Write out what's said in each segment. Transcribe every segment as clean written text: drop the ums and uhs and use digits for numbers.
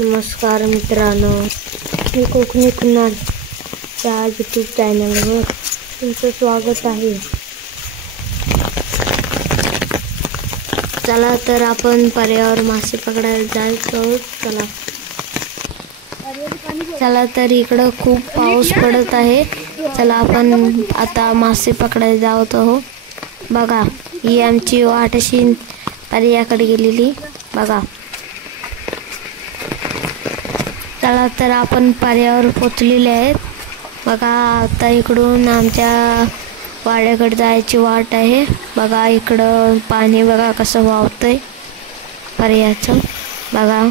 नमस्कार मित्रांनो, मी कोकणी कुणालच्या यूट्यूब चॅनलवर तुमचं स्वागत आहे। चला तर आपण पर्यावर मासे पकडायला जायचो। चला तर इकडं खूप पाऊस पडत आहे। चला आपण आता मासे पकडायला जात आहोत। बघा, ही आमची वाट अशी पर्याकडे गेलेली बघा। चला तर आपण पर्यावर पोचलेले आहेत बघा। आता इकडून आमच्या वाड्याकडे जायची वाट आहे बघा। इकडं पाणी बघा कसं वाहतंय पर्याचं बघा।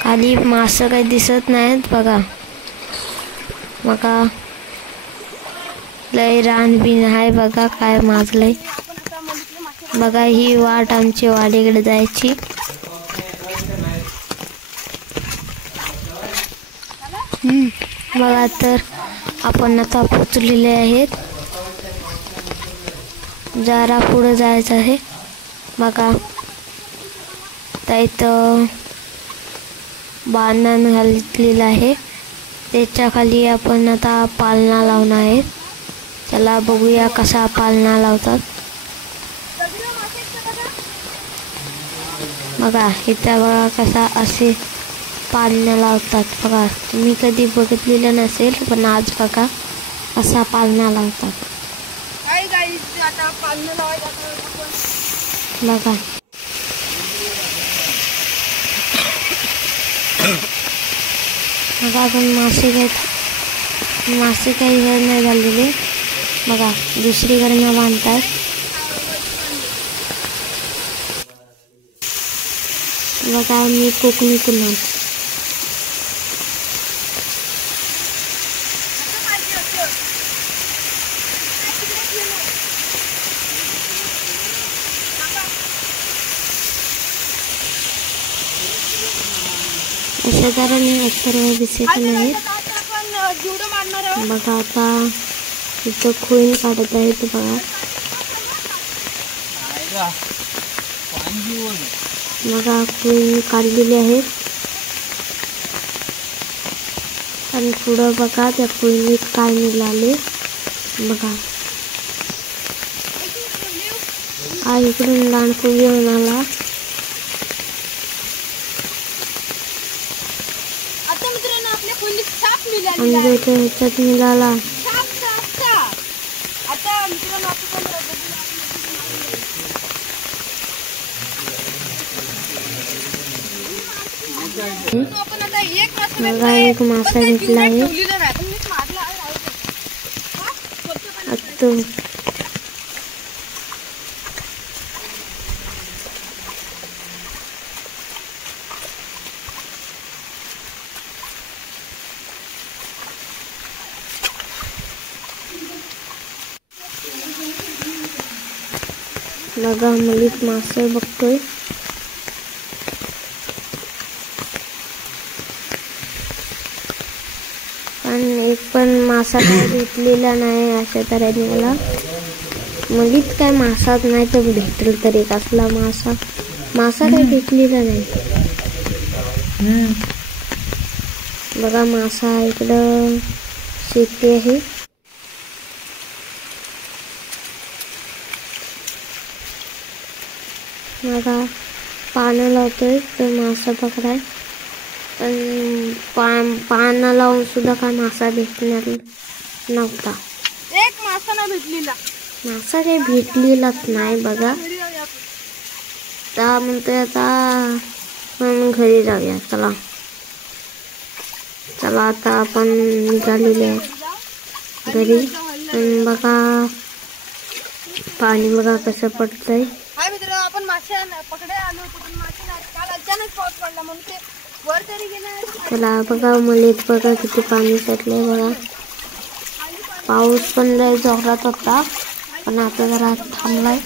खाली मासे काही दिसत नाहीत बघा। बघा लय रान बिन आहे बघा, काय माजलंय बघा। ही वाट आमची वाडीकडे जायची। बघा तर आपण आता पोचलेले आहेत। जरा पुढे जायचं आहे बघा। इथं बांधण घातलेलं आहे, त्याच्या खाली आपण आता पालना लावणार आहे। चला बघूया कसा पालना लावतात बघा। इथं बघा कसा असे पालना लावतात बघा। तुम्ही कधी बघितलेलं नसेल, पण आज बघा असा पालना लावतात बघा। बघा आपण मासे काही हे नाही झालेले बघा, दुसरीकडनं बांधतात बघा। मी कोकणी कुणाल। अशा तऱ्हेने अक्षर दिसत नाही बघा। आता इथं खोईन काढत आहेत बघा। बघा खोईन काढलेली आहेत आणि पुढं बघा त्या खोईनीत काय निघाले बघा। हा इकडून लांडकू घेऊन आला आणि ह्याच्यात निघाला एक मासा घेतला आहे। बघा मुलीत मासे बघतोय पण एक पण मासा काय भेटलेला नाही। अशा तऱ्हेने मला मुलीत काय मासाच नाही, तर भेटेल तरी कसला मासा काही भेटलेला नाही बघा। मासा इकडं शेती आहे बघा। पानं लावतोय तर मासा पकडाय, पण पानं लावून सुद्धा काय मासा भेटणार नव्हता। एक मासा नाही भेटलेला, मासा काही भेटलेलाच नाही बघा। म्हणतोय आता आपण घरी जाऊया। चला आता आपण निघालेले आहे घरी। आणि बघा पाणी बघा कसं पडतंय। आपण मासे पकडे आलो होतो, पण मासे काल अचानक पाऊस पडला म्हणून ते वर तरी गेले। चला बघा मुलीत बघा किती पाणी साठलंय बघा। पाऊस पण लय जोरात होता, पण आता जरा थांबलाय